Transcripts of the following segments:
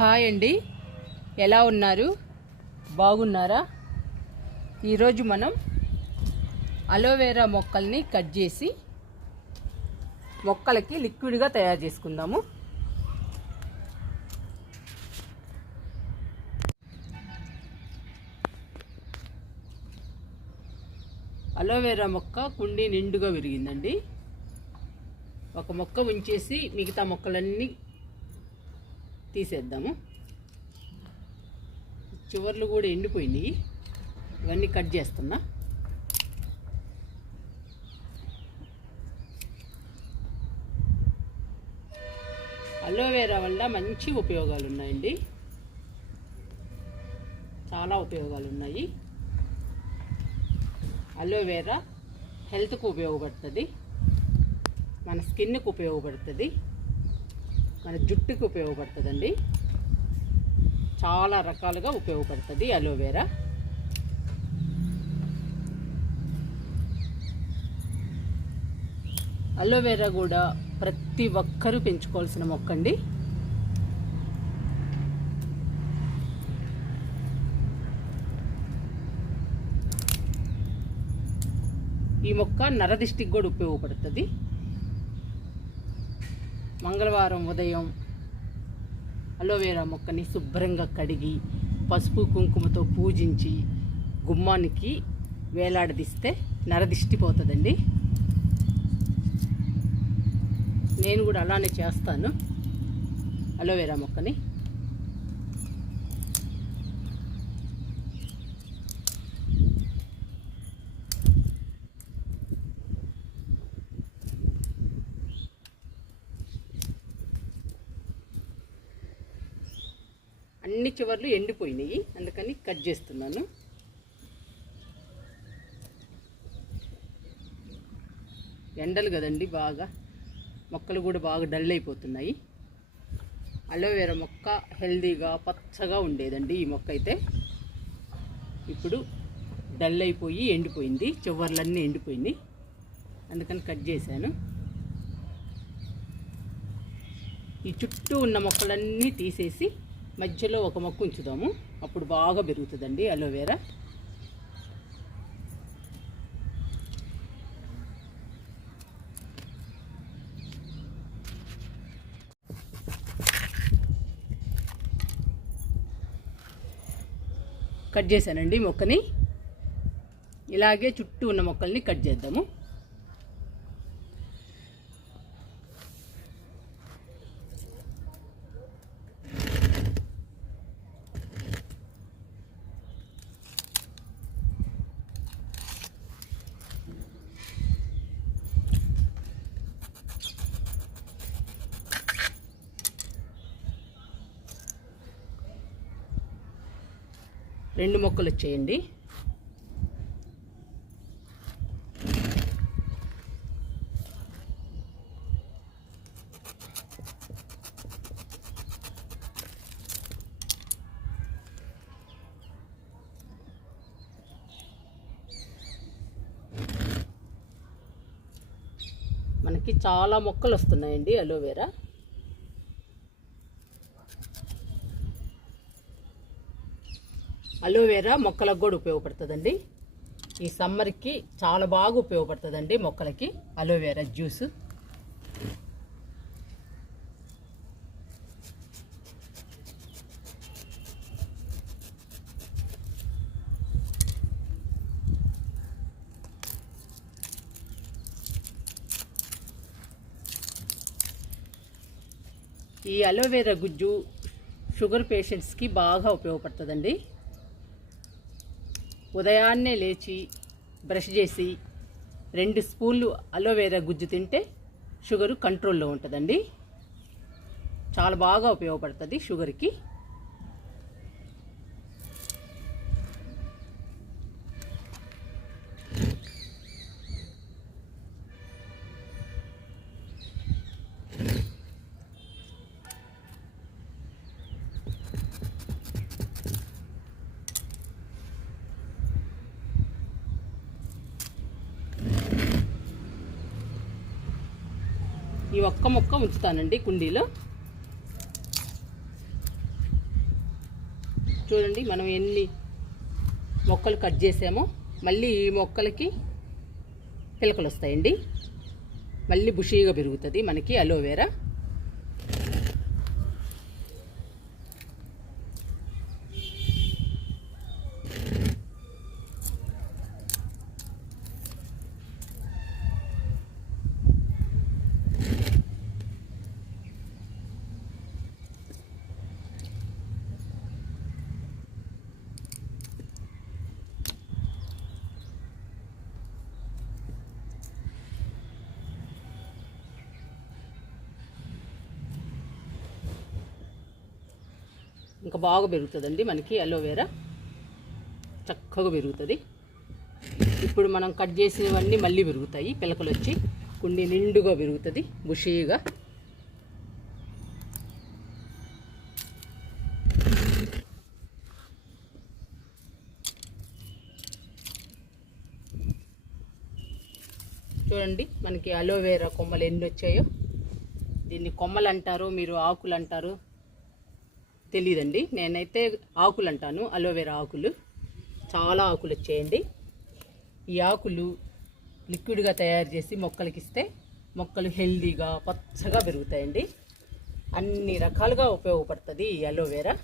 Hi అండి. ఎలా ఉన్నారు? బాగున్నారా? ఈరోజు మనం అలోవెరా మొక్కల్ని కట్ చేసి మొక్కలకి లిక్విడ్గా తయారు చేసుకుందాము. అలోవెరా మొక్క కుండీ నిండుగా విరిగిందండి. ఒక మొక్క ఉంచేసి మిగతా మొక్కలన్నీ తీసేద్దాము. చివర్లు కూడా ఎండిపోయినాయి. ఇవన్నీ కట్ చేస్తున్నా. అలోవెరా వల్ల మంచి ఉపయోగాలు ఉన్నాయండి. చాలా ఉపయోగాలు ఉన్నాయి. అలోవెరా హెల్త్కు ఉపయోగపడుతుంది. మన స్కిన్కు ఉపయోగపడుతుంది. మన జుట్టుకు ఉపయోగపడుతుందండి. చాలా రకాలుగా ఉపయోగపడుతుంది అలోవెరా. అలోవెరా కూడా ప్రతి ఒక్కరూ పెంచుకోవాల్సిన మొక్క అండి ఈ మొక్క నరదిష్టికి కూడా ఉపయోగపడుతుంది. మంగళవారం ఉదయం అలోవెరా మొక్కని శుభ్రంగా కడిగి పసుపు కుంకుమతో పూజించి గుమ్మానికి వేలాడదీస్తే నరదిష్టి పోతుందండి. నేను కూడా అలానే చేస్తాను అలోవెరా మొక్కని అన్ని చివర్లు ఎండిపోయినాయి. అందుకని కట్ చేస్తున్నాను. ఎండలు కదండి బాగా. మొక్కలు కూడా బాగా డల్ అయిపోతున్నాయి. అలోవెరా మొక్క హెల్దీగా పచ్చగా ఉండేదండి ఈ మొక్క అయితే. ఇప్పుడు డల్ అయిపోయి ఎండిపోయింది. చివర్లన్నీ ఎండిపోయింది అందుకని కట్ చేశాను. ఈ చుట్టూ ఉన్న మొక్కలన్నీ తీసేసి మధ్యలో ఒక మొక్క ఉంచుదాము. అప్పుడు బాగా పెరుగుతుందండి అలోవెరా. కట్ చేశానండి మొక్కని. ఇలాగే చుట్టూ ఉన్న మొక్కల్ని కట్ చేద్దాము. రెండు మొక్కలు వచ్చేయండి. మనకి చాలా మొక్కలు వస్తున్నాయండి అలోవెరా. అలోవెరా మొక్కలకు కూడా ఉపయోగపడుతుందండి. ఈ సమ్మర్కి చాలా బాగా ఉపయోగపడుతుందండి మొక్కలకి అలోవెరా జ్యూస్. ఈ అలోవెరా గుజ్జు షుగర్ పేషెంట్స్కి బాగా ఉపయోగపడుతుందండి. ఉదయాన్నే లేచి బ్రష్ చేసి రెండు స్పూన్లు అలోవెరా గుజ్జు తింటే షుగరు కంట్రోల్లో ఉంటుందండి. చాలా బాగా ఉపయోగపడుతుంది షుగర్కి. ఈ ఒక్క మొక్క ఉంచుతానండి కుండీలో. చూడండి మనం ఎన్ని మొక్కలు కట్ చేసామో మళ్ళీ ఈ మొక్కలకి పిలకలు వస్తాయండి. మళ్ళీ బుషీగా పెరుగుతుంది మనకి అలోవెరా. ఇంకా బాగా పెరుగుతుందండి మనకి అలోవెరా. చక్కగా పెరుగుతుంది. ఇప్పుడు మనం కట్ చేసినవన్నీ మళ్ళీ పెరుగుతాయి. పిలకలు వచ్చి కుండి నిండుగా పెరుగుతుంది. బుషీగా చూడండి మనకి అలోవెరా కొమ్మలు ఎన్ని వచ్చాయో దీన్ని కొమ్మలు అంటారు మీరు ఆకులు అంటారు తెలియదండి నేనైతే ఆకులు అంటాను అలోవెరా ఆకులు. చాలా ఆకులు వచ్చాయండి. ఈ ఆకులు లిక్విడ్గా తయారు చేసి మొక్కలకి ఇస్తే మొక్కలు హెల్దీగా పచ్చగా పెరుగుతాయండి. అన్ని రకాలుగా ఉపయోగపడుతుంది ఈ అలోవెరా.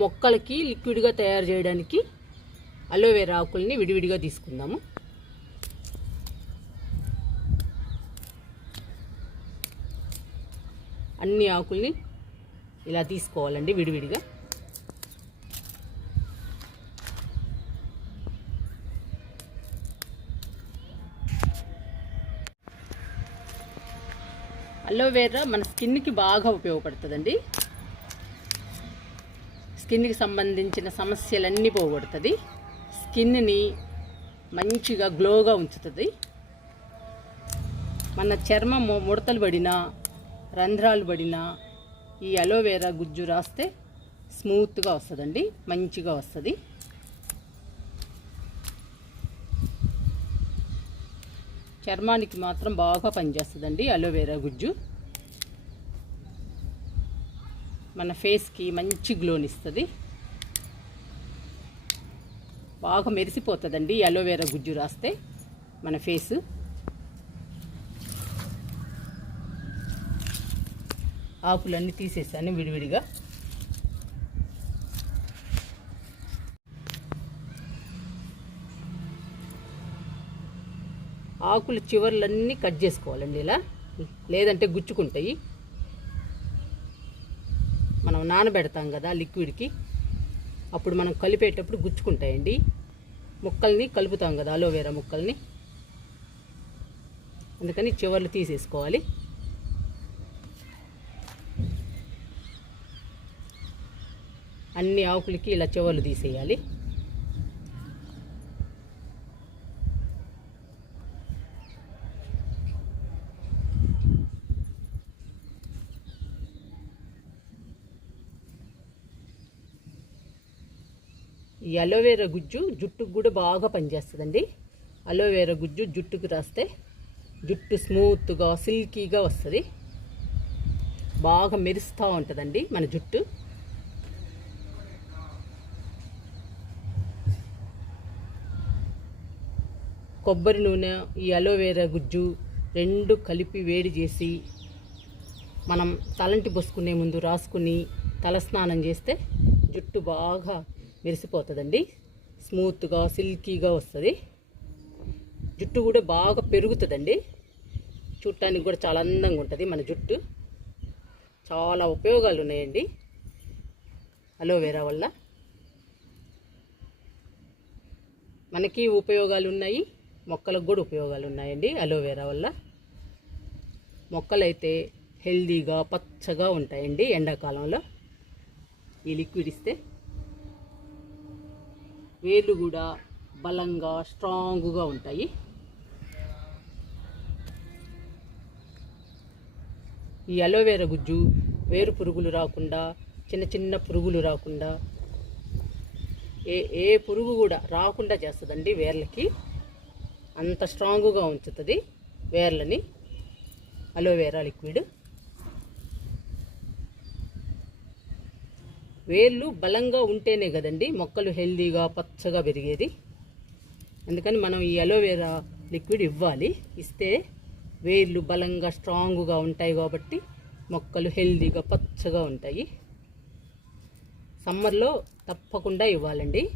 మొక్కలకి లిక్విడ్గా తయారు చేయడానికి అలోవెరా ఆకుల్ని విడివిడిగా తీసుకుందాము. అన్ని ఆకుల్ని ఇలా తీసుకోవాలండి విడివిడిగా. అలోవెరా మన స్కిన్కి బాగా ఉపయోగపడుతుందండి. స్కిన్కి సంబంధించిన సమస్యలన్నీ పోగొడుతుంది. స్కిన్ని మంచిగా గ్లోగా ఉంచుతుంది. మన చర్మము ముడతలు పడినా రంధ్రాలు పడిన ఈ అలోవేరా గుజ్జు రాస్తే స్మూత్గా వస్తుందండి మంచిగా వస్తుంది. చర్మానికి మాత్రం బాగా పనిచేస్తుందండి అలోవేరా గుజ్జు. మన ఫేస్కి మంచి గ్లోనిస్తుంది బాగా మెరిసిపోతుందండి అలోవేరా గుజ్జు రాస్తే మన ఫేసు. ఆకులన్నీ తీసేసాను విడివిడిగా. ఆకుల చివర్లన్నీ కట్ చేసుకోవాలండి ఇలా. లేదంటే గుచ్చుకుంటాయి. మనం నానబెడతాం కదా లిక్విడ్కి. అప్పుడు మనం కలిపేటప్పుడు గుచ్చుకుంటాయండి. ముక్కల్ని కలుపుతాం కదా అలోవెరా ముక్కల్ని. అందుకని చివర్లు తీసేసుకోవాలి. అన్ని ఆకులకి ఇలా చెవులు తీసేయాలి. ఈ అలోవేరా గుజ్జు జుట్టుకు కూడా బాగా పనిచేస్తుందండి. అలోవేరా గుజ్జు జుట్టుకు రాస్తే జుట్టు స్మూత్గా సిల్కీగా వస్తుంది. బాగా మెరుస్తూ ఉంటుందండి మన జుట్టు. కొబ్బరి నూనె ఈ అలోవేరా గుజ్జు రెండు కలిపి వేడి చేసి మనం తలంటి పోసుకునే ముందు రాసుకుని తలస్నానం చేస్తే జుట్టు బాగా మెరిసిపోతుందండి. స్మూత్గా సిల్కీగా వస్తుంది. జుట్టు కూడా బాగా పెరుగుతుందండి. చూడటానికి కూడా చాలా అందంగా ఉంటుంది మన జుట్టు. చాలా ఉపయోగాలు ఉన్నాయండి అలోవెరా వల్ల. మనకి ఉపయోగాలు ఉన్నాయి. మొక్కలకు కూడా ఉపయోగాలు ఉన్నాయండి అలోవెరా వల్ల. మొక్కలైతే హెల్దీగా పచ్చగా ఉంటాయండి ఎండాకాలంలో. ఈ లిక్విడ్ ఇస్తే వేర్లు కూడా బలంగా స్ట్రాంగ్గా ఉంటాయి. ఈ అలోవెరా గుజ్జు వేరు పురుగులు రాకుండా చిన్న చిన్న పురుగులు రాకుండా ఏ ఏ పురుగు కూడా రాకుండా చేస్తుందండి వేర్లకి. అంత స్ట్రాంగ్గా ఉంచుతుంది వేర్లని అలోవేరా లిక్విడ్ వేర్లు బలంగా ఉంటేనే కదండి మొక్కలు హెల్దీగా పచ్చగా పెరిగేది. అందుకని మనం ఈ అలోవేరా లిక్విడ్ ఇవ్వాలి. ఇస్తే వేర్లు బలంగా స్ట్రాంగ్గా ఉంటాయి కాబట్టి మొక్కలు హెల్దీగా పచ్చగా ఉంటాయి. సమ్మర్లో తప్పకుండా ఇవ్వాలండి.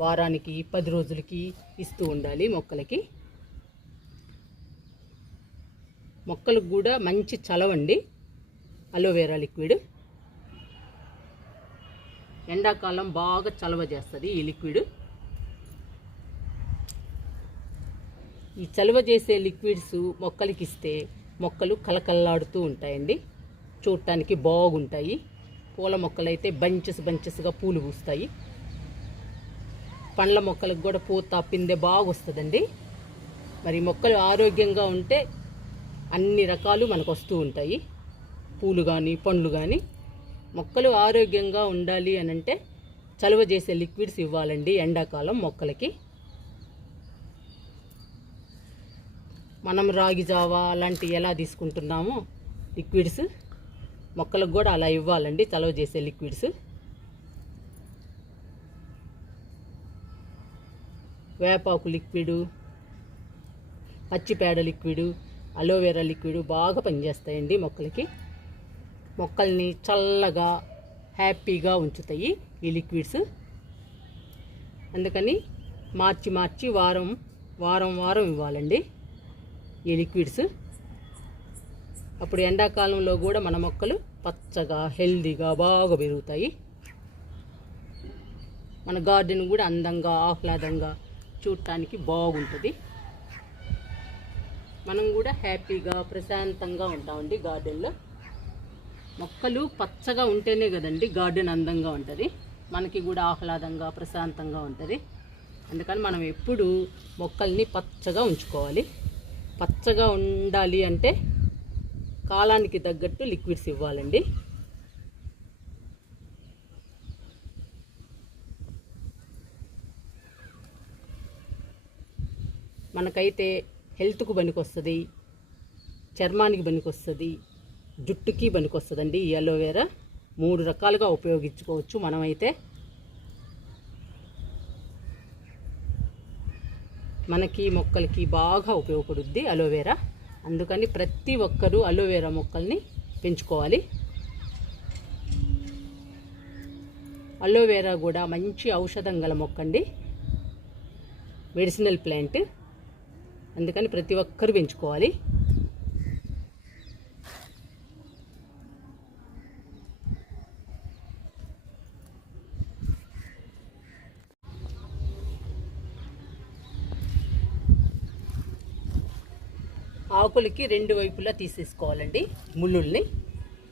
వారానికి పది రోజులకి ఇస్తూ ఉండాలి మొక్కలకి. మొక్కలకు కూడా మంచి చలవండి. Aloe vera liquid. ఎండాకాలం బాగా చలవ చేస్తుంది ఈ లిక్విడ్. ఈ చలవ చేసే లిక్విడ్స్ మొక్కలకి ఇస్తే మొక్కలు కలకల్లాడుతూ ఉంటాయండి. చూడటానికి బాగుంటాయి. పూల మొక్కలు అయితే బంచెస్ బంచెస్గా పూలు పూస్తాయి. పండ్ల మొక్కలకు కూడా పూత పిందె బాగా వస్తుందండి మరి మొక్కలు ఆరోగ్యంగా ఉంటే అన్ని రకాలు మనకు వస్తూ ఉంటాయి. పూలు కానీ పండ్లు కానీ మొక్కలు ఆరోగ్యంగా ఉండాలి అని అంటే చలువ చేసే లిక్విడ్స్ ఇవ్వాలండి ఎండాకాలం మొక్కలకి. మనం రాగి జావా అలాంటివి ఎలా తీసుకుంటున్నామో లిక్విడ్స్ మొక్కలకు కూడా అలా ఇవ్వాలండి చలవ చేసే లిక్విడ్స్. వేపాకు లిక్విడు పచ్చిపేడ లిక్విడు అలోవెరా లిక్విడ్ బాగా పనిచేస్తాయండి మొక్కలకి. మొక్కల్ని చల్లగా హ్యాపీగా ఉంచుతాయి ఈ లిక్విడ్స్. అందుకని మార్చి మార్చి వారం వారం వారం ఇవ్వాలండి ఈ లిక్విడ్స్. అప్పుడు ఎండాకాలంలో కూడా మన మొక్కలు పచ్చగా హెల్దీగా బాగా పెరుగుతాయి. మన గార్డెన్ కూడా అందంగా ఆహ్లాదంగా చూడటానికి బాగుంటుంది. మనం కూడా హ్యాపీగా ప్రశాంతంగా ఉంటామండి గార్డెన్లో. మొక్కలు పచ్చగా ఉంటేనే కదండి గార్డెన్ అందంగా ఉంటుంది. మనకి కూడా ఆహ్లాదంగా ప్రశాంతంగా ఉంటుంది. అందుకని మనం ఎప్పుడు మొక్కల్ని పచ్చగా ఉంచుకోవాలి. పచ్చగా ఉండాలి అంటే కాలానికి తగ్గట్టు లిక్విడ్స్ ఇవ్వాలండి. మనకైతే హెల్త్కు పనికొస్తుంది చర్మానికి పనికొస్తుంది జుట్టుకి పనికొస్తుందండి ఈ అలోవేరా. మూడు రకాలుగా ఉపయోగించుకోవచ్చు మనమైతే. మనకి మొక్కలకి బాగా ఉపయోగపడుద్ది అలోవేరా. అందుకని ప్రతి ఒక్కరూ అలోవేరా మొక్కల్ని పెంచుకోవాలి. అలోవేరా కూడా మంచి ఔషధం గల మొక్క అండి మెడిసినల్ ప్లాంట్. అందుకని ప్రతి ఒక్కరు పెంచుకోవాలి. ఆకులకి రెండు వైపులా తీసేసుకోవాలండి ముళ్ళుల్ని.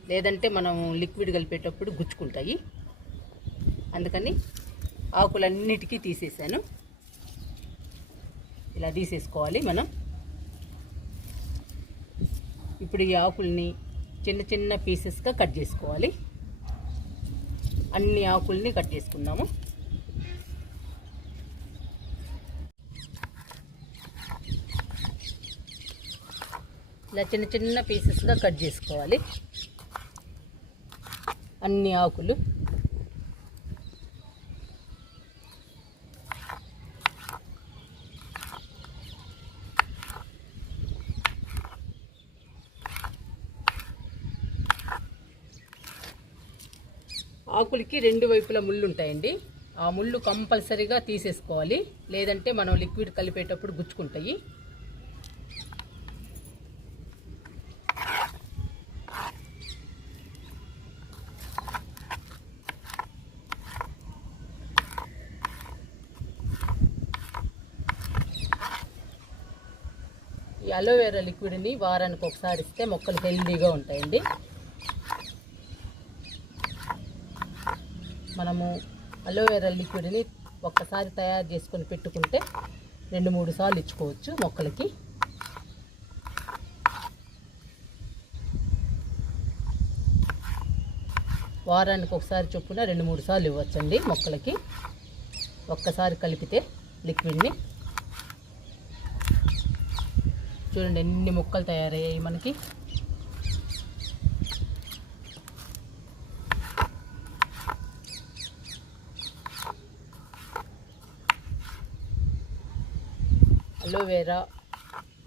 లేదంటే మనం లిక్విడ్ కలిపేటప్పుడు గుచ్చుకుంటాయి. అందుకని ఆకులన్నిటికీ తీసేసాను. ఇలా తీసేసుకోవాలి మనం. ఇప్పుడు ఈ ఆకుల్ని చిన్న చిన్న పీసెస్గా కట్ చేసుకోవాలి. అన్ని ఆకుల్ని కట్ చేసుకుందాము. ఇలా చిన్న చిన్న పీసెస్గా కట్ చేసుకోవాలి. అన్ని ఆకులు. లోపలికి రెండు వైపుల ముళ్ళు ఉంటాయండి ఆ ముళ్ళు కంపల్సరీగా తీసేసుకోవాలి. లేదంటే మనం లిక్విడ్ కలిపేటప్పుడు గుచ్చుకుంటాయి. ఈ అలోవెరా లిక్విడ్ని వారానికి ఒకసారి ఇస్తే మొక్కలు హెల్దీగా ఉంటాయండి. మనము అలోవెరా లిక్విడ్ని ఒక్కసారి తయారు చేసుకొని పెట్టుకుంటే రెండు మూడు సార్లు ఇచ్చుకోవచ్చు మొక్కలకి. వారానికి ఒకసారి చొప్పున రెండు మూడు సార్లు ఇవ్వచ్చండి మొక్కలకి. ఒక్కసారి కలిపితే లిక్విడ్ని. చూడండి ఎన్ని మొక్కలు తయారయ్యాయి మనకి. అలోవేరా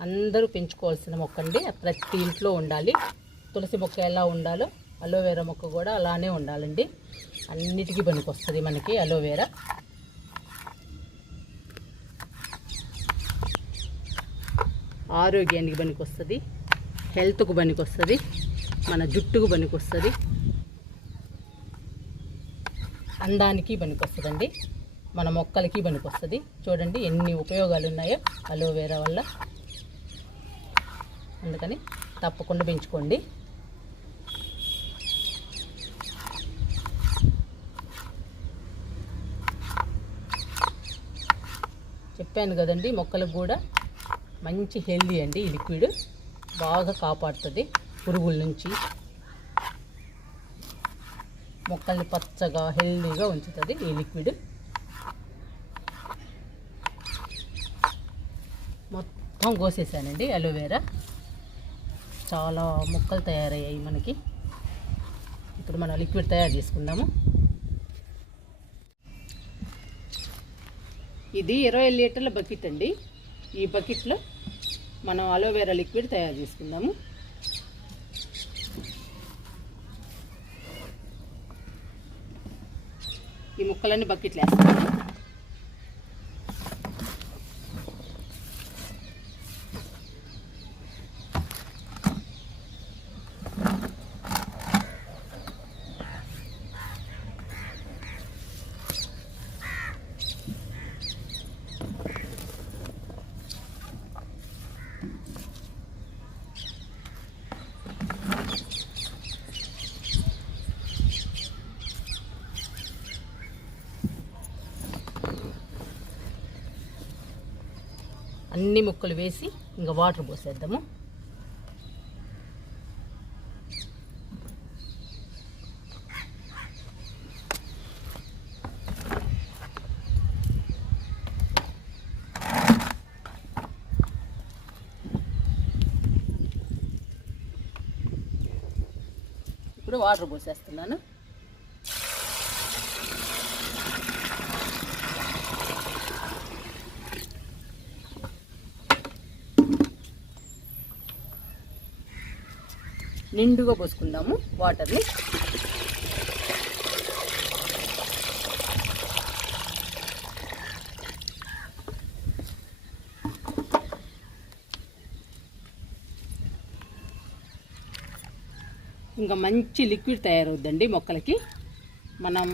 అందరూ పెంచుకోవాల్సిన మొక్క అండి ప్రతి ఇంట్లో ఉండాలి. తులసి మొక్క ఎలా ఉండాలో అలోవేరా మొక్క కూడా అలానే ఉండాలండి. అన్నిటికీ పనికొస్తుంది మనకి అలోవేరా ఆరోగ్యానికి పనికొస్తుంది. హెల్త్కు పనికొస్తుంది. మన జుట్టుకు పనికొస్తుంది. అందానికి పనికొస్తుందండి. మన మొక్కలకి పనికొస్తుంది చూడండి ఎన్ని ఉపయోగాలు ఉన్నాయో అలోవేరా వల్ల. అందుకని తప్పకుండా పెంచుకోండి. చెప్పాను కదండి మొక్కలకు కూడా మంచి హెల్దీ అండి ఈ లిక్విడ్. బాగా కాపాడుతుంది పురుగుల నుంచి. మొక్కల్ని పచ్చగా హెల్దీగా ఉంచుతుంది ఈ లిక్విడ్. మొత్తం కోసేసానండి అలోవేరా. చాలా ముక్కలు తయారయ్యాయి మనకి. ఇప్పుడు మనం లిక్విడ్ తయారు చేసుకుందాము. ఇది ఇరవై లీటర్ల బకెట్ అండి. ఈ బకెట్లో మనం అలోవెరా లిక్విడ్ తయారు చేసుకుందాము. ఈ ముక్కలన్నీ బకెట్లు వేస్తాము అన్ని ముక్కలు వేసి ఇంకా వాటర్ పోసేద్దాము. ఇప్పుడు వాటర్ పోసేస్తున్నాను. నిండుగా పోసుకుందాము వాటర్ని. ఇంకా మంచి లిక్విడ్ తయారవుద్దండి మొక్కలకి. మనం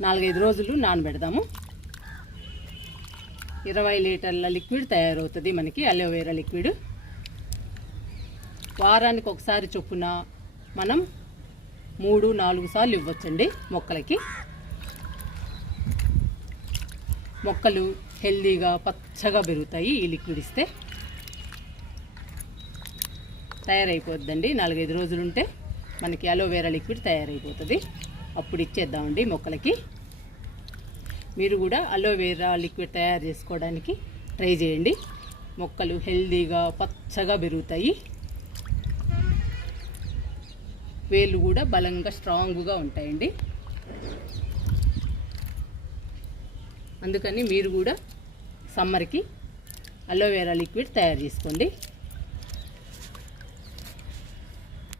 నాలుగైదు రోజులు నానబెడదాము. ఇరవై లీటర్ల లిక్విడ్ తయారవుతుంది మనకి అలోవేరా లిక్విడ్. వారానికి ఒకసారి చొప్పున మనం మూడు నాలుగు సార్లు ఇవ్వచ్చండి మొక్కలకి. మొక్కలు హెల్దీగా పచ్చగా పెరుగుతాయి. ఈ లిక్విడ్ ఇస్తే తయారైపోద్దండి. నాలుగైదు రోజులు ఉంటే మనకి అలోవేరా లిక్విడ్ తయారైపోతుంది. అప్పుడు ఇచ్చేద్దామండి మొక్కలకి. మీరు కూడా అలోవేరా లిక్విడ్ తయారు చేసుకోవడానికి ట్రై చేయండి. మొక్కలు హెల్దీగా పచ్చగా పెరుగుతాయి. వేళ్ళు కూడా బలంగా స్ట్రాంగ్గా ఉంటాయండి. అందుకని మీరు కూడా సమ్మర్కి అలోవేరా లిక్విడ్ తయారు చేసుకోండి.